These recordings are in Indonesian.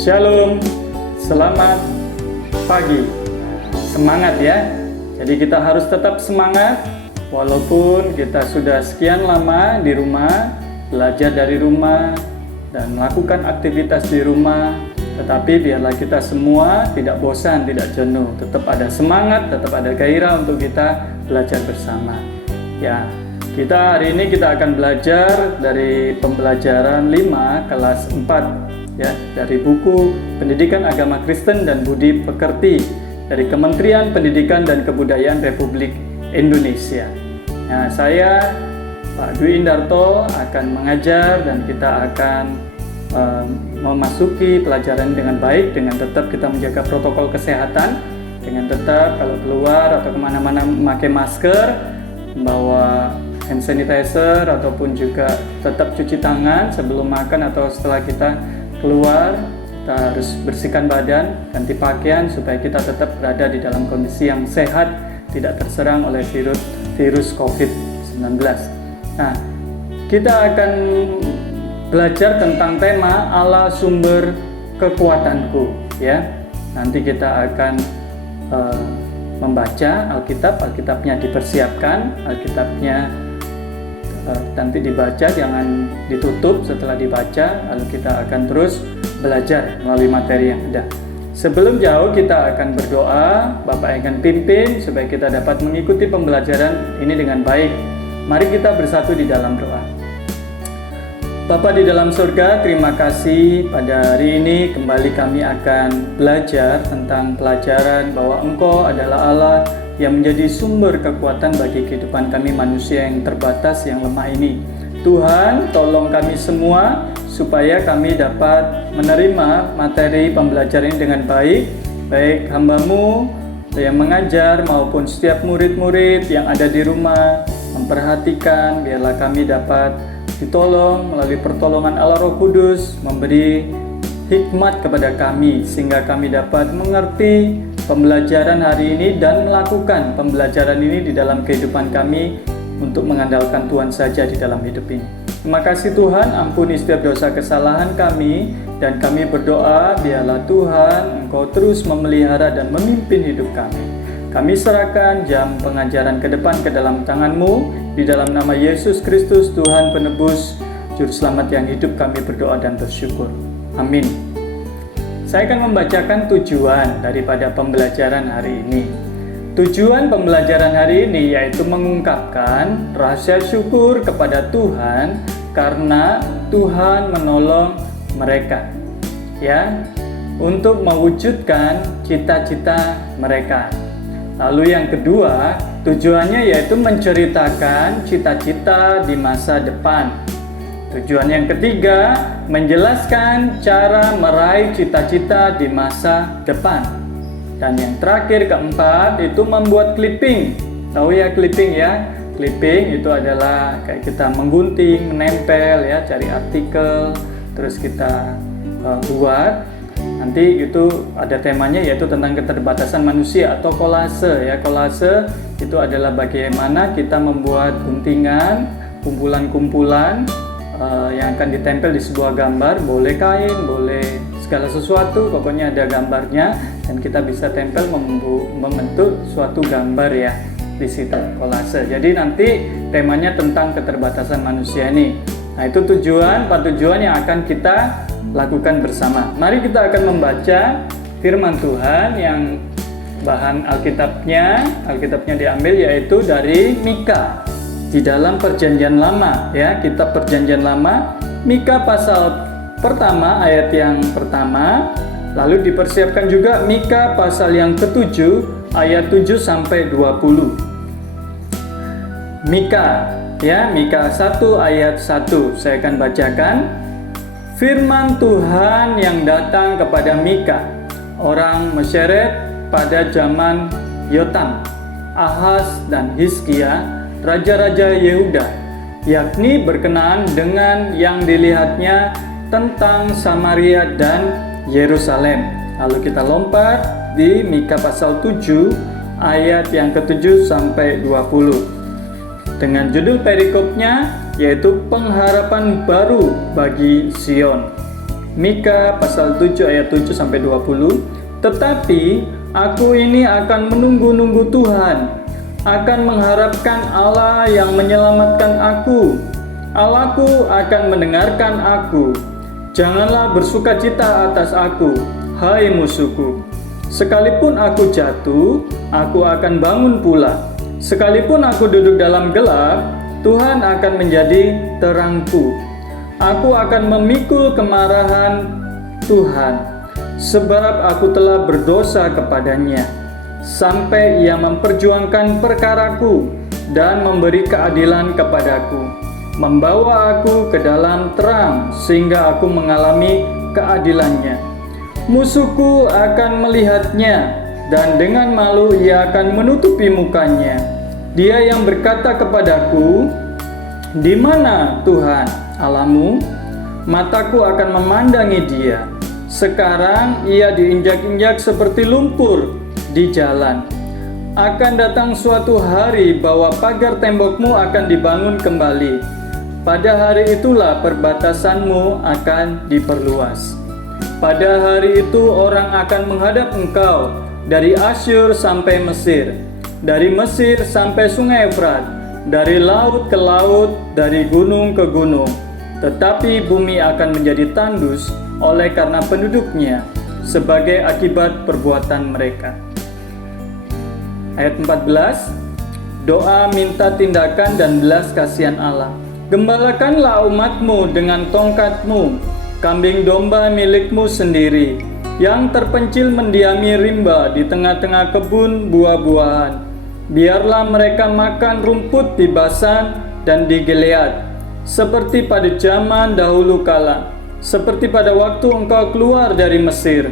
Shalom, selamat pagi. Semangat ya. Jadi kita harus tetap semangat walaupun kita sudah sekian lama di rumah, belajar dari rumah dan melakukan aktivitas di rumah. Tetapi biarlah kita semua tidak bosan, tidak jenuh, tetap ada semangat, tetap ada gairah untuk kita belajar bersama. Ya, kita hari ini kita akan belajar dari pembelajaran 5 kelas 4 ya, dari buku Pendidikan Agama Kristen dan Budi Pekerti dari Kementerian Pendidikan dan Kebudayaan Republik Indonesia. Nah, saya Pak Dwi Indarto akan mengajar dan kita akan memasuki pelajaran dengan baik, dengan tetap kita menjaga protokol kesehatan, dengan tetap kalau keluar atau kemana-mana memakai masker, membawa hand sanitizer, ataupun juga tetap cuci tangan sebelum makan atau setelah kita keluar. Kita harus bersihkan badan, ganti pakaian supaya kita tetap berada di dalam kondisi yang sehat, tidak terserang oleh virus COVID-19. Nah, kita akan belajar tentang tema Allah sumber kekuatanku ya. Nanti kita akan membaca Alkitabnya dipersiapkan, Alkitabnya nanti dibaca, jangan ditutup setelah dibaca, lalu kita akan terus belajar melalui materi yang ada. Sebelum jauh kita akan berdoa, Bapak yang akan pimpin supaya kita dapat mengikuti pembelajaran ini dengan baik. Mari kita bersatu di dalam doa. Bapa di dalam surga, terima kasih pada hari ini kembali kami akan belajar tentang pelajaran bahwa Engkau adalah Allah yang menjadi sumber kekuatan bagi kehidupan kami manusia yang terbatas, yang lemah ini. Tuhan, tolong kami semua supaya kami dapat menerima materi pembelajaran ini dengan baik, baik hamba-Mu yang mengajar maupun setiap murid-murid yang ada di rumah memperhatikan, biarlah kami dapat ditolong melalui pertolongan Allah Roh Kudus, memberi hikmat kepada kami sehingga kami dapat mengerti pembelajaran hari ini dan melakukan pembelajaran ini di dalam kehidupan kami untuk mengandalkan Tuhan saja di dalam hidup ini. Terima kasih Tuhan, ampuni setiap dosa kesalahan kami, dan kami berdoa biarlah Tuhan Engkau terus memelihara dan memimpin hidup kami. Kami serahkan jam pengajaran ke depan ke dalam tangan-Mu, di dalam nama Yesus Kristus Tuhan Penebus Juru Selamat yang hidup kami berdoa dan bersyukur. Amin. Saya akan membacakan tujuan daripada pembelajaran hari ini. Tujuan pembelajaran hari ini yaitu mengungkapkan rasa syukur kepada Tuhan karena Tuhan menolong mereka, ya, untuk mewujudkan cita-cita mereka. Lalu yang kedua, tujuannya yaitu menceritakan cita-cita di masa depan. Tujuan yang ketiga, menjelaskan cara meraih cita-cita di masa depan. Dan yang terakhir, keempat, itu membuat clipping. Tahu ya clipping ya? Clipping itu adalah kayak kita menggunting, menempel ya, cari artikel, terus kita buat. Nanti itu ada temanya yaitu tentang keterbatasan manusia atau kolase ya. Kolase itu adalah bagaimana kita membuat guntingan, kumpulan-kumpulan yang akan ditempel di sebuah gambar, boleh kain, boleh segala sesuatu, pokoknya ada gambarnya dan kita bisa tempel membentuk suatu gambar ya di situ, kolase. Jadi nanti temanya tentang keterbatasan manusia ini. Nah, itu empat tujuan yang akan kita lakukan bersama. Mari kita akan membaca firman Tuhan yang bahan Alkitabnya diambil yaitu dari Mika. Di dalam Perjanjian Lama ya, kitab Perjanjian Lama, Mika pasal pertama ayat yang pertama, lalu dipersiapkan juga Mika pasal yang ke-7 ayat 7 sampai 20. Mika ya, Mika 1 ayat 1 saya akan bacakan. Firman Tuhan yang datang kepada Mika, orang Mesyeret pada zaman Yotam, Ahaz dan Hizkia, raja-raja Yehuda, yakni berkenaan dengan yang dilihatnya tentang Samaria dan Yerusalem. Lalu kita lompat di Mika pasal 7 ayat yang ke-7 sampai 20. Dengan judul perikopnya yaitu pengharapan baru bagi Sion. Mika pasal 7 ayat 7 sampai 20. Tetapi aku ini akan menunggu-nunggu Tuhan, akan mengharapkan Allah yang menyelamatkan aku. Allahku akan mendengarkan aku. Janganlah bersukacita atas aku, hai musuhku. Sekalipun aku jatuh, aku akan bangun pula. Sekalipun aku duduk dalam gelap, Tuhan akan menjadi terangku. Aku akan memikul kemarahan Tuhan, sebab aku telah berdosa kepadanya, sampai Ia memperjuangkan perkaraku dan memberi keadilan kepadaku, membawa aku ke dalam terang sehingga aku mengalami keadilannya. Musuhku akan melihatnya, dan dengan malu ia akan menutupi mukanya. Dia yang berkata kepadaku, "Di mana Tuhan Allahmu?" Mataku akan memandangi dia. Sekarang ia diinjak-injak seperti lumpur di jalan. Akan datang suatu hari bahwa pagar tembokmu akan dibangun kembali. Pada hari itulah perbatasanmu akan diperluas. Pada hari itu orang akan menghadap engkau dari Asyur sampai Mesir, dari Mesir sampai Sungai Efrat, dari laut ke laut, dari gunung ke gunung. Tetapi bumi akan menjadi tandus oleh karena penduduknya, sebagai akibat perbuatan mereka. Ayat 14, doa minta tindakan dan belas kasihan Allah. Gembalakanlah umatmu dengan tongkatmu, kambing domba milikmu sendiri, yang terpencil mendiami rimba di tengah-tengah kebun buah-buahan. Biarlah mereka makan rumput di Basan dan di Gilead, seperti pada zaman dahulu kala, seperti pada waktu engkau keluar dari Mesir.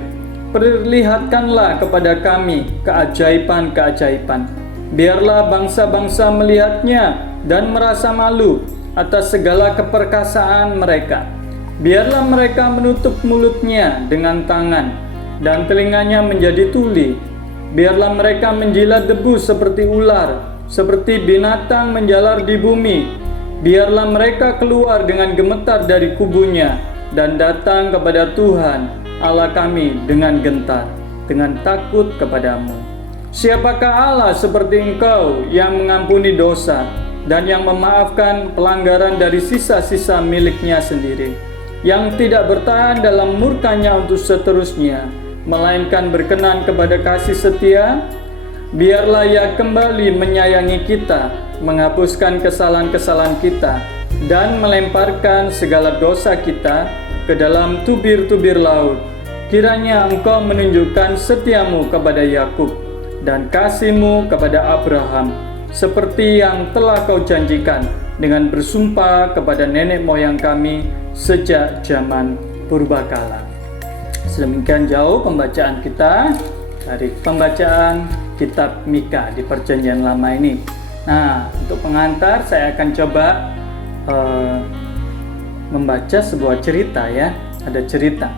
Perlihatkanlah kepada kami keajaiban-keajaiban. Biarlah bangsa-bangsa melihatnya dan merasa malu atas segala keperkasaan mereka. Biarlah mereka menutup mulutnya dengan tangan dan telinganya menjadi tuli. Biarlah mereka menjilat debu seperti ular, seperti binatang menjalar di bumi. Biarlah mereka keluar dengan gemetar dari kubunya dan datang kepada Tuhan Allah kami dengan gentar, dengan takut kepadamu. Siapakah Allah seperti Engkau yang mengampuni dosa dan yang memaafkan pelanggaran dari sisa-sisa miliknya sendiri, yang tidak bertahan dalam murkanya untuk seterusnya, melainkan berkenan kepada kasih setia? Biarlah Ia kembali menyayangi kita, menghapuskan kesalahan-kesalahan kita, dan melemparkan segala dosa kita ke dalam tubir-tubir laut. Kiranya Engkau menunjukkan setiamu kepada Yakub dan kasih-Mu kepada Abraham, seperti yang telah Kau janjikan dengan bersumpah kepada nenek moyang kami sejak zaman purbakala. Sedemikian jauh pembacaan kita dari pembacaan kitab Mika di Perjanjian Lama ini. Nah, untuk pengantar saya akan coba membaca sebuah cerita ya. Ada cerita.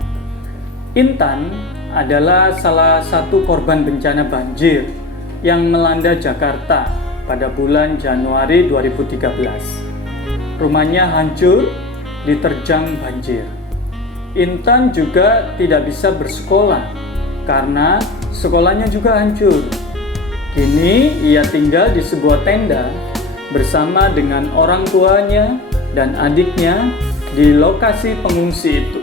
Intan adalah salah satu korban bencana banjir yang melanda Jakarta pada bulan Januari 2013. Rumahnya hancur diterjang banjir. Intan juga tidak bisa bersekolah karena sekolahnya juga hancur. Kini ia tinggal di sebuah tenda bersama dengan orang tuanya dan adiknya di lokasi pengungsi itu.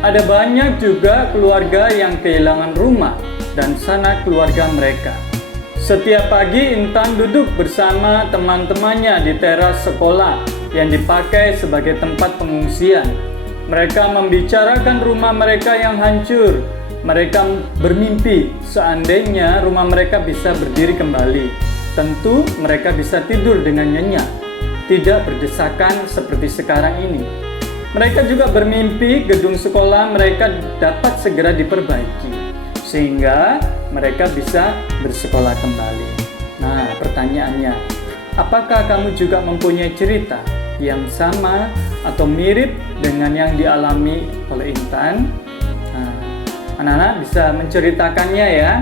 Ada banyak juga keluarga yang kehilangan rumah dan sanak keluarga mereka. Setiap pagi Intan duduk bersama teman-temannya di teras sekolah yang dipakai sebagai tempat pengungsian. Mereka membicarakan rumah mereka yang hancur. Mereka bermimpi seandainya rumah mereka bisa berdiri kembali. Tentu mereka bisa tidur dengan nyenyak, tidak berdesakan seperti sekarang ini. Mereka juga bermimpi gedung sekolah mereka dapat segera diperbaiki, sehingga mereka bisa bersekolah kembali. Nah, pertanyaannya, apakah kamu juga mempunyai cerita yang sama atau mirip dengan yang dialami oleh Intan? Nah, anak-anak bisa menceritakannya ya.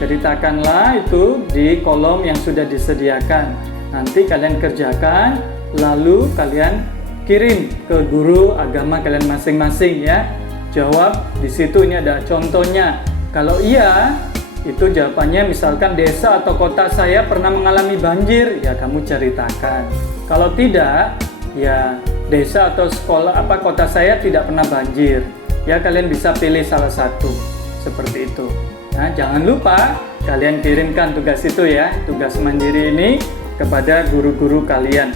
Ceritakanlah itu di kolom yang sudah disediakan. Nanti kalian kerjakan, lalu kalian kirim ke guru agama kalian masing-masing ya. jawab di situ, ini ada contohnya. Kalau iya, itu jawabannya misalkan desa atau kota saya pernah mengalami banjir, ya kamu ceritakan. Kalau tidak, ya desa atau kota saya tidak pernah banjir. Ya kalian bisa pilih salah satu, seperti itu. Nah, jangan lupa kalian kirimkan tugas itu ya, tugas mandiri ini kepada guru-guru kalian.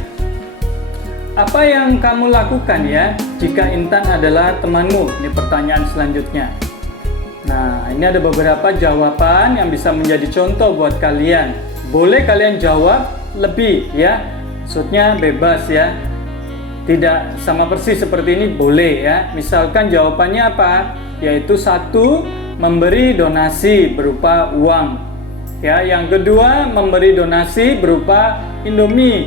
Apa yang kamu lakukan ya jika Intan adalah temanmu? Ini pertanyaan selanjutnya. Nah, ini ada beberapa jawaban yang bisa menjadi contoh buat kalian. Boleh kalian jawab lebih ya, maksudnya bebas ya. Tidak sama persis seperti ini, boleh ya. Misalkan jawabannya apa? Yaitu 1, memberi donasi berupa uang. Ya, yang kedua, memberi donasi berupa Indomie,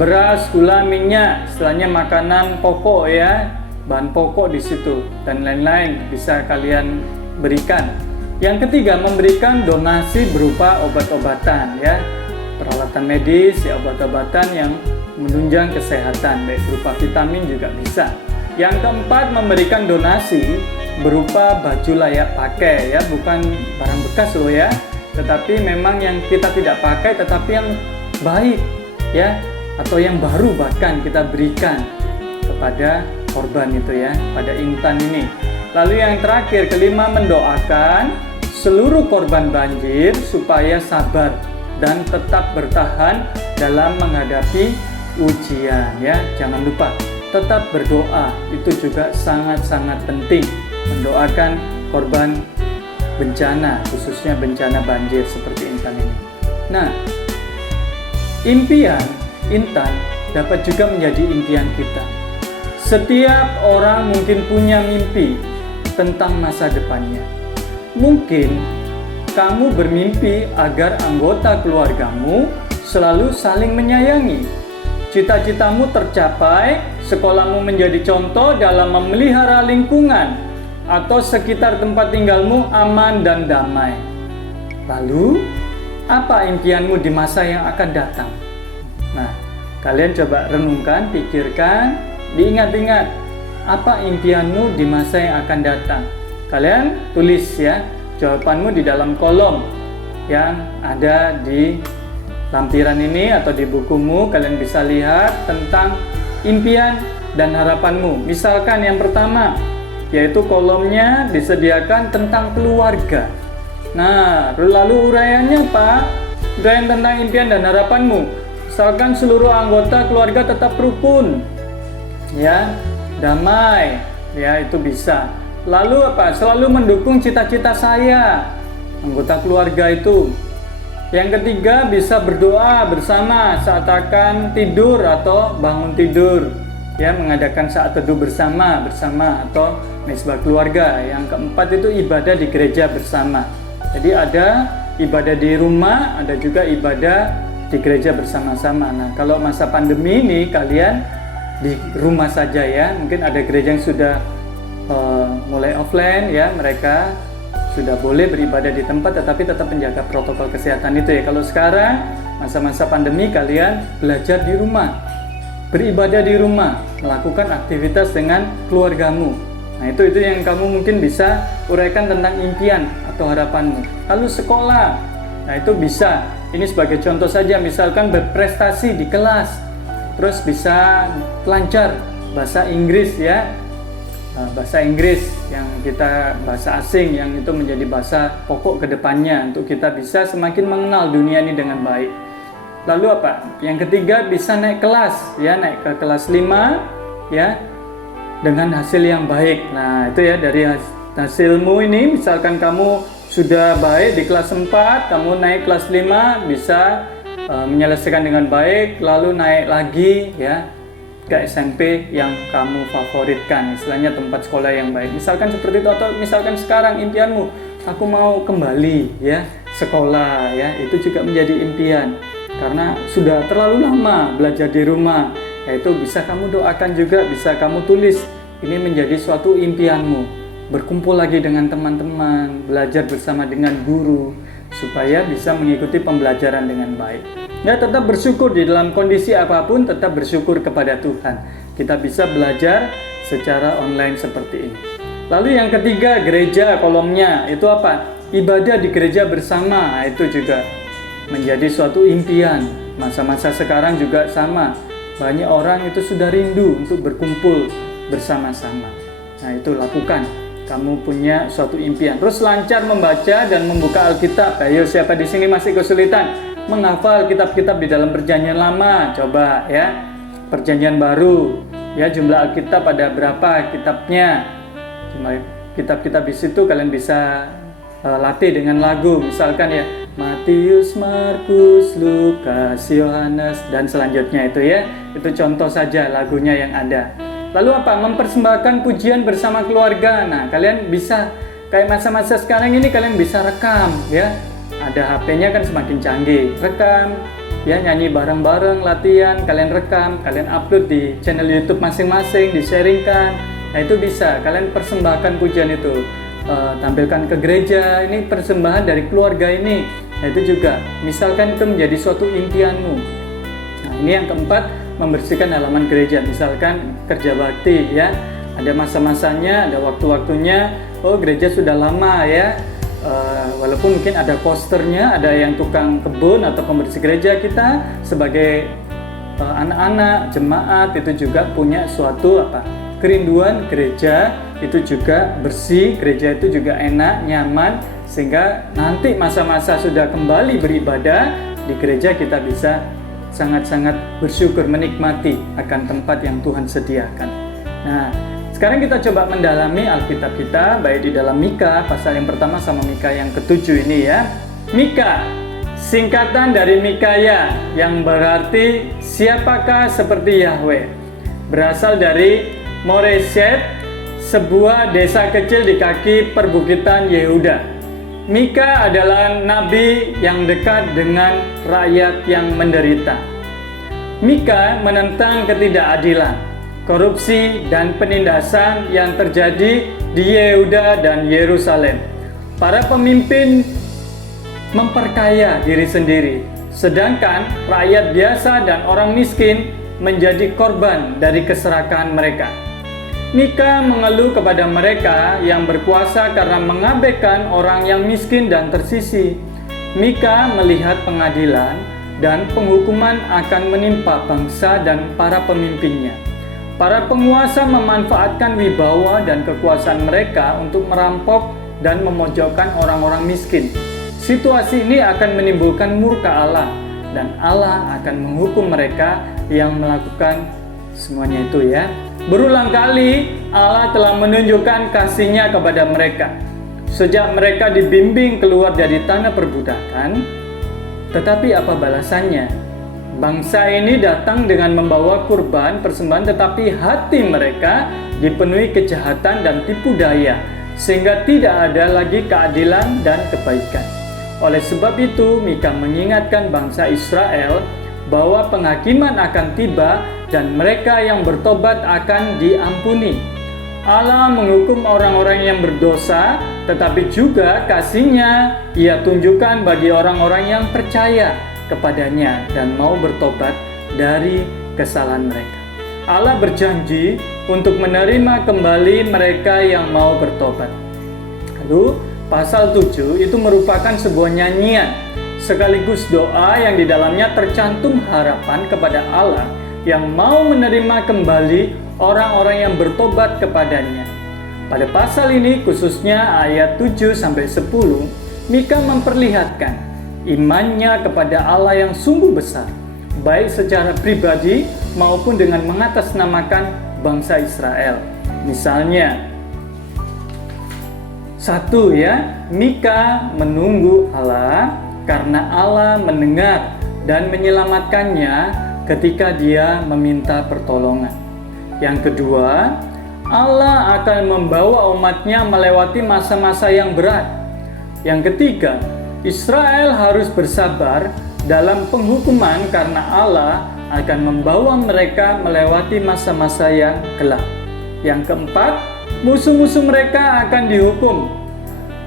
beras, gula, minyak, istilahnya makanan pokok ya, bahan pokok di situ dan lain-lain bisa kalian berikan. Yang ketiga, memberikan donasi berupa obat-obatan ya, peralatan medis ya, obat-obatan yang menunjang kesehatan, baik berupa vitamin juga bisa. Yang keempat, memberikan donasi berupa baju layak pakai ya, bukan barang bekas loh ya, tetapi memang yang kita tidak pakai tetapi yang baik ya, atau yang baru bahkan kita berikan kepada korban itu ya, pada Intan ini. Lalu yang terakhir, kelima, mendoakan seluruh korban banjir supaya sabar dan tetap bertahan dalam menghadapi ujian ya. Jangan lupa tetap berdoa, itu juga sangat-sangat penting, mendoakan korban bencana, khususnya bencana banjir seperti Intan ini. Nah, impian Intan dapat juga menjadi impian kita. Setiap orang mungkin punya mimpi tentang masa depannya. Mungkin kamu bermimpi agar anggota keluargamu selalu saling menyayangi. Cita-citamu tercapai, sekolahmu menjadi contoh dalam memelihara lingkungan atau sekitar tempat tinggalmu aman dan damai. Lalu, apa impianmu di masa yang akan datang? Nah, kalian coba renungkan, pikirkan, diingat-ingat, apa impianmu di masa yang akan datang? Kalian tulis ya, jawabanmu di dalam kolom yang ada di lampiran ini atau di bukumu. Kalian bisa lihat tentang impian dan harapanmu. Misalkan yang pertama, yaitu kolomnya disediakan tentang keluarga. Nah, lalu uraiannya apa? Uraian tentang impian dan harapanmu. Misalkan seluruh anggota keluarga tetap rukun, ya, damai, ya itu bisa. Lalu apa? Selalu mendukung cita-cita saya, anggota keluarga itu. Yang ketiga, bisa berdoa bersama saat akan tidur atau bangun tidur, ya, mengadakan saat teduh bersama atau mesbah keluarga. Yang keempat itu ibadah di gereja bersama. Jadi ada ibadah di rumah, ada juga ibadah di gereja bersama-sama. Nah, kalau masa pandemi ini kalian di rumah saja ya. Mungkin ada gereja yang sudah mulai offline ya, mereka sudah boleh beribadah di tempat tetapi tetap menjaga protokol kesehatan itu ya. Kalau sekarang masa-masa pandemi kalian belajar di rumah, beribadah di rumah, melakukan aktivitas dengan keluargamu. Nah, itu yang kamu mungkin bisa uraikan tentang impian atau harapanmu. Lalu sekolah, nah itu bisa, ini sebagai contoh saja, misalkan berprestasi di kelas, terus bisa lancar bahasa Inggris ya, bahasa Inggris yang kita bahasa asing yang itu menjadi bahasa pokok ke depannya untuk kita bisa semakin mengenal dunia ini dengan baik. Lalu apa? Yang ketiga, bisa naik kelas ya, naik ke kelas 5 ya dengan hasil yang baik. Nah, itu ya dari hasilmu ini, misalkan kamu sudah baik di kelas 4, kamu naik kelas 5 bisa menyelesaikan dengan baik, lalu naik lagi ya ke SMP yang kamu favoritkan, istilahnya tempat sekolah yang baik. Misalkan seperti itu, atau misalkan sekarang impianmu, aku mau kembali ya sekolah ya, itu juga menjadi impian karena sudah terlalu lama belajar di rumah. Yaitu bisa kamu doakan juga, bisa kamu tulis, ini menjadi suatu impianmu, berkumpul lagi dengan teman-teman, belajar bersama dengan guru supaya bisa mengikuti pembelajaran dengan baik. Ya, tetap bersyukur di dalam kondisi apapun, tetap bersyukur kepada Tuhan. Kita bisa belajar secara online seperti ini. Lalu yang ketiga, gereja kolomnya itu apa? Ibadah di gereja bersama. Nah, itu juga menjadi suatu impian. Masa-masa sekarang juga sama. Banyak orang itu sudah rindu untuk berkumpul bersama-sama. Nah, itu lakukan. Kamu punya suatu impian. Terus lancar membaca dan membuka Alkitab. Ayo, siapa di sini masih kesulitan menghafal kitab-kitab di dalam Perjanjian Lama? Coba ya. Perjanjian Baru. Ya, jumlah Alkitab ada berapa kitabnya? Kitab-kitab di situ kalian bisa latih dengan lagu, misalkan ya Matius, Markus, Lukas, Yohanes dan selanjutnya itu ya. Itu contoh saja lagunya yang ada. Lalu apa? Mempersembahkan pujian bersama keluarga. Nah, kalian bisa kayak masa-masa sekarang ini kalian bisa rekam ya. Ada HP-nya kan semakin canggih. Rekam ya, nyanyi bareng-bareng, latihan, kalian rekam, kalian upload di channel YouTube masing-masing, di-sharingkan. Nah, itu bisa, kalian persembahkan pujian itu, tampilkan ke gereja, ini persembahan dari keluarga ini. Nah, itu juga, misalkan itu menjadi suatu impianmu. Nah, ini yang keempat, membersihkan halaman gereja, misalkan kerja bakti ya, ada masa-masanya, ada waktu-waktunya. Oh, gereja sudah lama ya, walaupun mungkin ada posternya, ada yang tukang kebun atau pembersih gereja, kita sebagai anak-anak jemaat itu juga punya suatu kerinduan gereja itu juga bersih, gereja itu juga enak, nyaman, sehingga nanti masa-masa sudah kembali beribadah di gereja kita bisa sangat-sangat bersyukur, menikmati akan tempat yang Tuhan sediakan. Nah, sekarang kita coba mendalami Alkitab kita, baik di dalam Mika, pasal yang pertama sama Mika yang ke-7 ini ya. Mika, singkatan dari Mikaya, yang berarti siapakah seperti Yahweh. Berasal dari Moreshet, sebuah desa kecil di kaki perbukitan Yehuda. Mika adalah nabi yang dekat dengan rakyat yang menderita. Mika menentang ketidakadilan, korupsi, dan penindasan yang terjadi di Yehuda dan Yerusalem. Para pemimpin memperkaya diri sendiri, sedangkan rakyat biasa dan orang miskin menjadi korban dari keserakahan mereka. Mika mengeluh kepada mereka yang berkuasa karena mengabaikan orang yang miskin dan tersisih. Mika melihat pengadilan dan penghukuman akan menimpa bangsa dan para pemimpinnya. Para penguasa memanfaatkan wibawa dan kekuasaan mereka untuk merampok dan memojokkan orang-orang miskin. Situasi ini akan menimbulkan murka Allah, dan Allah akan menghukum mereka yang melakukan semuanya itu ya. Berulang kali Allah telah menunjukkan kasih-Nya kepada mereka. Sejak mereka dibimbing keluar dari tanah perbudakan, tetapi apa balasannya? Bangsa ini datang dengan membawa kurban persembahan, tetapi hati mereka dipenuhi kejahatan dan tipu daya, sehingga tidak ada lagi keadilan dan kebaikan. Oleh sebab itu, Mika mengingatkan bangsa Israel bahwa penghakiman akan tiba dan mereka yang bertobat akan diampuni. Allah menghukum orang-orang yang berdosa, tetapi juga kasih-Nya Ia tunjukkan bagi orang-orang yang percaya kepadanya dan mau bertobat dari kesalahan mereka. Allah berjanji untuk menerima kembali mereka yang mau bertobat. Lalu pasal 7 itu merupakan sebuah nyanyian sekaligus doa yang di dalamnya tercantum harapan kepada Allah yang mau menerima kembali orang-orang yang bertobat kepadanya. Pada pasal ini khususnya ayat 7-10, Mika memperlihatkan imannya kepada Allah yang sungguh besar, baik secara pribadi maupun dengan mengatasnamakan bangsa Israel. Misalnya, 1 ya, Mika menunggu Allah karena Allah mendengar dan menyelamatkannya ketika dia meminta pertolongan. Yang kedua, Allah akan membawa umatnya melewati masa-masa yang berat. Yang ketiga, Israel harus bersabar dalam penghukuman karena Allah akan membawa mereka melewati masa-masa yang gelap. Yang keempat, musuh-musuh mereka akan dihukum.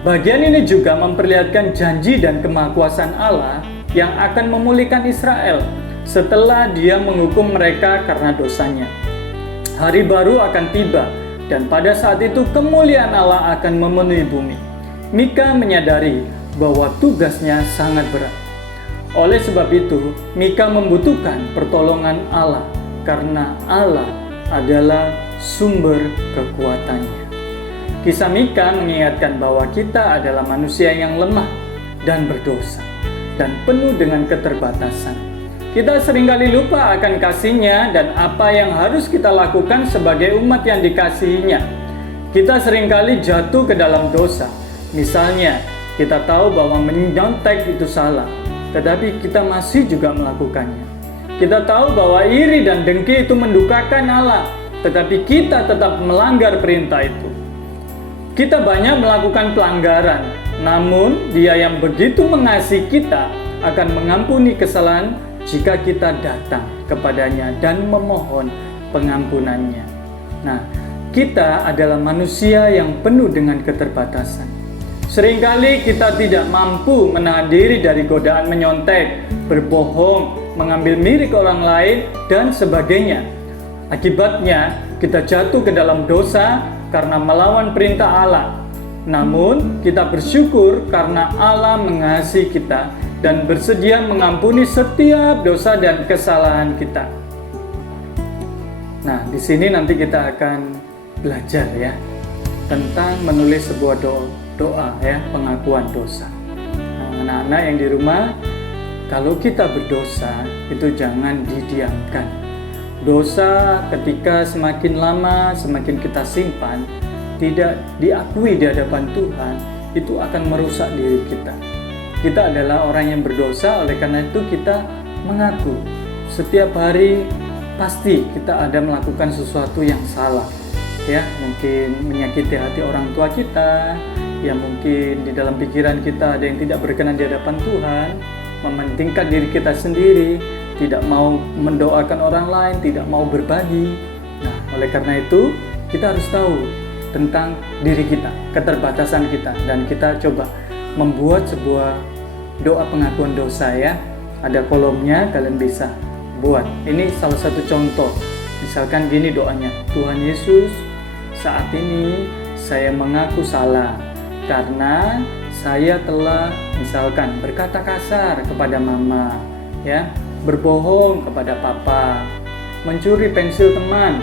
Bagian ini juga memperlihatkan janji dan kemahakuasaan Allah yang akan memulihkan Israel setelah dia menghukum mereka karena dosanya. Hari baru akan tiba, dan pada saat itu kemuliaan Allah akan memenuhi bumi. Mika menyadari bahwa tugasnya sangat berat. Oleh sebab itu, Mika membutuhkan pertolongan Allah karena Allah adalah sumber kekuatannya. Kisah Mika mengingatkan bahwa kita adalah manusia yang lemah dan berdosa dan penuh dengan keterbatasan. Kita seringkali lupa akan kasih-Nya dan apa yang harus kita lakukan sebagai umat yang dikasihi-Nya. Kita seringkali jatuh ke dalam dosa. Misalnya, kita tahu bahwa menyontek itu salah, tetapi kita masih juga melakukannya. Kita tahu bahwa iri dan dengki itu mendukakan Allah, tetapi kita tetap melanggar perintah itu. Kita banyak melakukan pelanggaran, namun Dia yang begitu mengasihi kita akan mengampuni kesalahan jika kita datang kepadanya dan memohon pengampunannya. Nah, kita adalah manusia yang penuh dengan keterbatasan. Seringkali kita tidak mampu menahan diri dari godaan menyontek, berbohong, mengambil milik orang lain, dan sebagainya. Akibatnya, kita jatuh ke dalam dosa karena melawan perintah Allah. Namun, kita bersyukur karena Allah mengasihi kita dan bersedia mengampuni setiap dosa dan kesalahan kita. Nah, di sini nanti kita akan belajar ya tentang menulis sebuah doa ya, pengakuan dosa. Nah, anak-anak yang di rumah, kalau kita berdosa itu jangan didiamkan. Dosa ketika semakin lama, semakin kita simpan, tidak diakui di hadapan Tuhan, itu akan merusak diri kita. Kita adalah orang yang berdosa, oleh karena itu kita mengaku. Setiap hari pasti kita ada melakukan sesuatu yang salah. Ya, mungkin menyakiti hati orang tua kita, ya mungkin di dalam pikiran kita ada yang tidak berkenan di hadapan Tuhan, mementingkan diri kita sendiri, tidak mau mendoakan orang lain, tidak mau berbagi. Nah, oleh karena itu kita harus tahu tentang diri kita, keterbatasan kita, dan kita coba membuat sebuah doa pengakuan dosa ya. Ada kolomnya, kalian bisa buat. Ini salah satu contoh. Misalkan gini doanya, Tuhan Yesus, saat ini saya mengaku salah karena saya telah misalkan berkata kasar kepada mama, ya, berbohong kepada papa, mencuri pensil teman,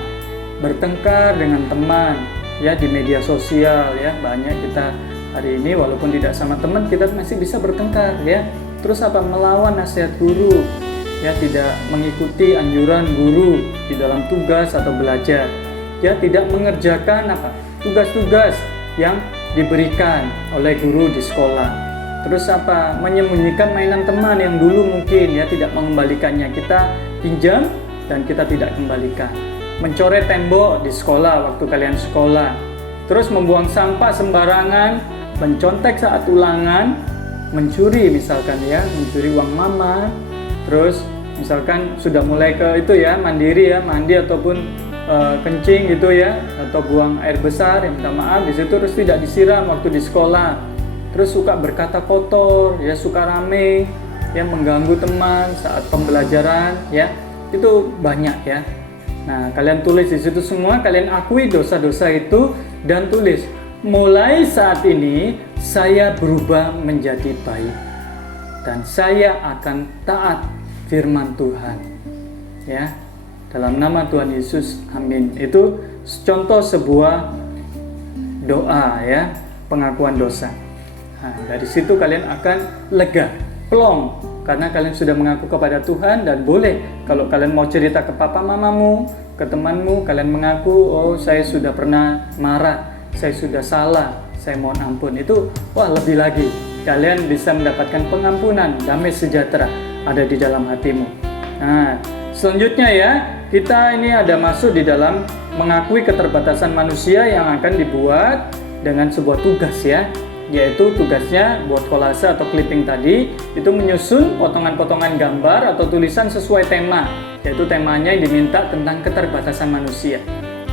bertengkar dengan teman, ya di media sosial ya, banyak kita hari ini walaupun tidak sama teman kita masih bisa bertengkar ya. Terus apa? Melawan nasihat guru, ya tidak mengikuti anjuran guru di dalam tugas atau belajar, ya tidak mengerjakan apa? Tugas-tugas yang diberikan oleh guru di sekolah. Terus apa? Menyembunyikan mainan teman yang dulu mungkin ya tidak mengembalikannya, kita pinjam dan kita tidak kembalikan. Mencoret tembok di sekolah waktu kalian sekolah. Terus membuang sampah sembarangan, mencontek saat ulangan, mencuri misalkan ya, mencuri uang mama. Terus misalkan sudah mulai ke itu ya, mandiri ya, mandi ataupun kencing gitu ya, atau buang air besar, ya minta maaf di situ, terus tidak disiram waktu di sekolah. Terus suka berkata kotor, ya suka rame, ya mengganggu teman saat pembelajaran, ya itu banyak ya. Nah kalian tulis di situ semua, kalian akui dosa-dosa itu dan tulis, mulai saat ini saya berubah menjadi baik dan saya akan taat firman Tuhan, ya. Dalam nama Tuhan Yesus, amin. Itu contoh sebuah doa ya, pengakuan dosa. Nah, dari situ kalian akan lega, plong, karena kalian sudah mengaku kepada Tuhan. Dan boleh kalau kalian mau cerita ke papa mamamu, ke temanmu, kalian mengaku, oh saya sudah pernah marah, saya sudah salah, saya mohon ampun. Itu wah lebih lagi, kalian bisa mendapatkan pengampunan, damai sejahtera ada di dalam hatimu. Nah selanjutnya ya, kita ini ada masuk di dalam mengakui keterbatasan manusia yang akan dibuat dengan sebuah tugas ya, yaitu tugasnya buat kolase atau clipping tadi, itu menyusun potongan-potongan gambar atau tulisan sesuai tema, yaitu temanya yang diminta tentang keterbatasan manusia.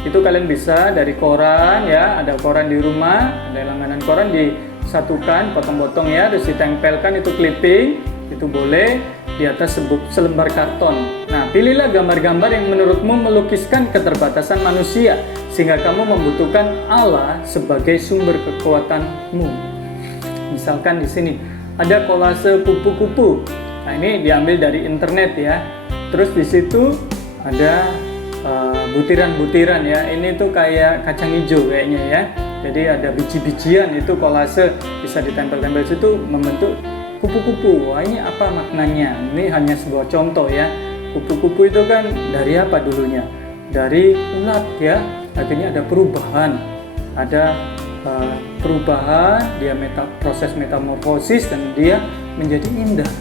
Itu kalian bisa dari koran ya, ada koran di rumah, ada langganan koran, disatukan, potong-potong ya, terus ditempelkan itu clipping, itu boleh. di atas selembar karton. Nah, pilihlah gambar-gambar yang menurutmu melukiskan keterbatasan manusia, sehingga kamu membutuhkan Allah sebagai sumber kekuatanmu. Misalkan di sini ada kolase kupu-kupu. Nah, ini diambil dari internet ya. Terus di situ ada butiran-butiran ya. Ini tuh kayak kacang hijau kayaknya ya. Jadi ada biji-bijian, itu kolase bisa ditempel-tempel situ membentuk kupu-kupu. Wah, ini apa maknanya? Ini hanya sebuah contoh ya. Kupu-kupu itu kan dari apa dulunya? Dari ulat ya. Akhirnya ada perubahan. Ada perubahan, dia proses metamorfosis dan dia menjadi indah.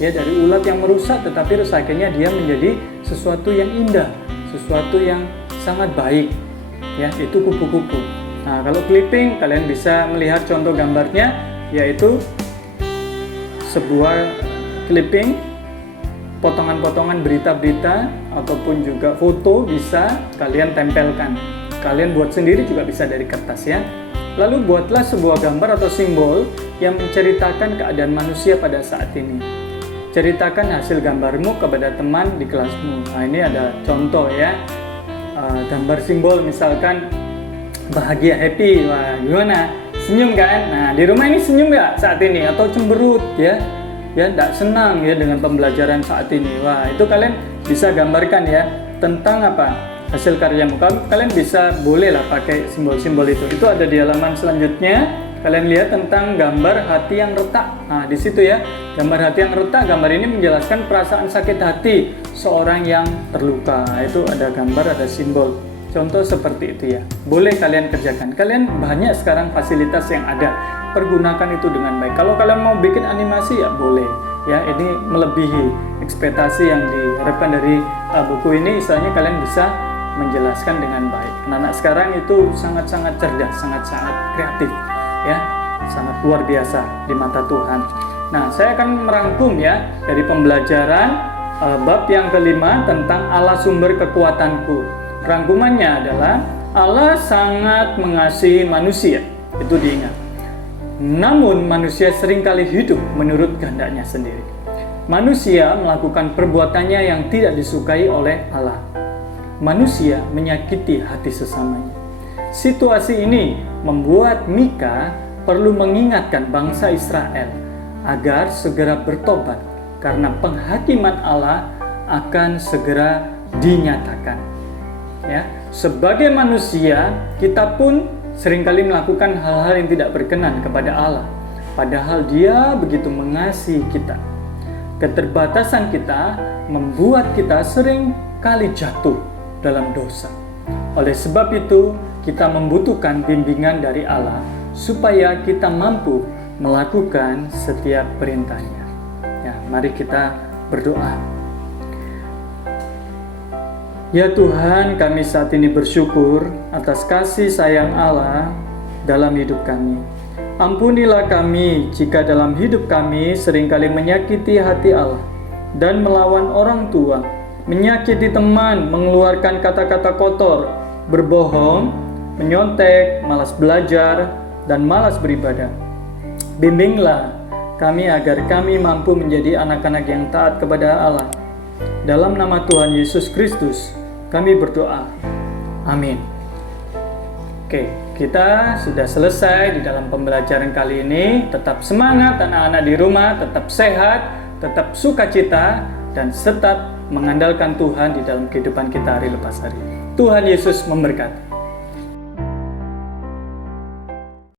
Ya, dari ulat yang merusak, tetapi terus akhirnya dia menjadi sesuatu yang indah, sesuatu yang sangat baik. Ya, itu kupu-kupu. Nah, kalau clipping, kalian bisa melihat contoh gambarnya, yaitu sebuah clipping, potongan-potongan berita-berita ataupun juga foto bisa kalian tempelkan. Kalian buat sendiri juga bisa dari kertas ya. Lalu buatlah sebuah gambar atau simbol yang menceritakan keadaan manusia pada saat ini. Ceritakan hasil gambarmu kepada teman di kelasmu. Nah, ini ada contoh ya, gambar simbol misalkan bahagia, happy. Wah, gimana? Senyum kan? Nah, di rumah ini senyum nggak saat ini? Atau cemberut ya? Ya, tidak senang ya dengan pembelajaran saat ini. Wah, itu kalian bisa gambarkan ya tentang apa? Hasil karyamu. Kalian bisa bolehlah pakai simbol-simbol itu. Itu ada di halaman selanjutnya. Kalian lihat tentang gambar hati yang retak. Nah, di situ ya, gambar hati yang retak. Gambar ini menjelaskan perasaan sakit hati seorang yang terluka. Itu ada gambar, ada simbol. Contoh seperti itu ya. Boleh kalian kerjakan. Kalian banyak sekarang fasilitas yang ada. Pergunakan itu dengan baik. Kalau kalian mau bikin animasi ya boleh. Ya, ini melebihi ekspektasi yang diharapkan dari buku ini. Istilahnya kalian bisa menjelaskan dengan baik. Anak-anak sekarang itu sangat-sangat cerdas, sangat-sangat kreatif. Ya, sangat luar biasa di mata Tuhan. Nah, saya akan merangkum ya dari pembelajaran bab yang kelima tentang Allah sumber kekuatanku. Rangkumannya adalah Allah sangat mengasihi manusia. Itu diingat. Namun manusia seringkali hidup menurut kehendaknya sendiri. Manusia melakukan perbuatannya yang tidak disukai oleh Allah. Manusia menyakiti hati sesamanya. Situasi ini membuat Mika perlu mengingatkan bangsa Israel agar segera bertobat karena penghakiman Allah akan segera dinyatakan. Ya, sebagai manusia, kita pun seringkali melakukan hal-hal yang tidak berkenan kepada Allah, padahal Dia begitu mengasihi kita. Keterbatasan kita membuat kita sering kali jatuh dalam dosa. Oleh sebab itu, kita membutuhkan bimbingan dari Allah supaya kita mampu melakukan setiap perintahnya. Ya, mari kita berdoa. Ya Tuhan, kami saat ini bersyukur atas kasih sayang Allah dalam hidup kami. Ampunilah kami jika dalam hidup kami seringkali menyakiti hati Allah dan melawan orang tua, menyakiti teman, mengeluarkan kata-kata kotor, berbohong, menyontek, malas belajar, dan malas beribadah. Bimbinglah kami agar kami mampu menjadi anak-anak yang taat kepada Allah. Dalam nama Tuhan Yesus Kristus, kami berdoa. Amin. Oke, kita sudah selesai di dalam pembelajaran kali ini. Tetap semangat anak-anak di rumah, tetap sehat, tetap sukacita, dan tetap mengandalkan Tuhan di dalam kehidupan kita hari lepas hari. Tuhan Yesus memberkati.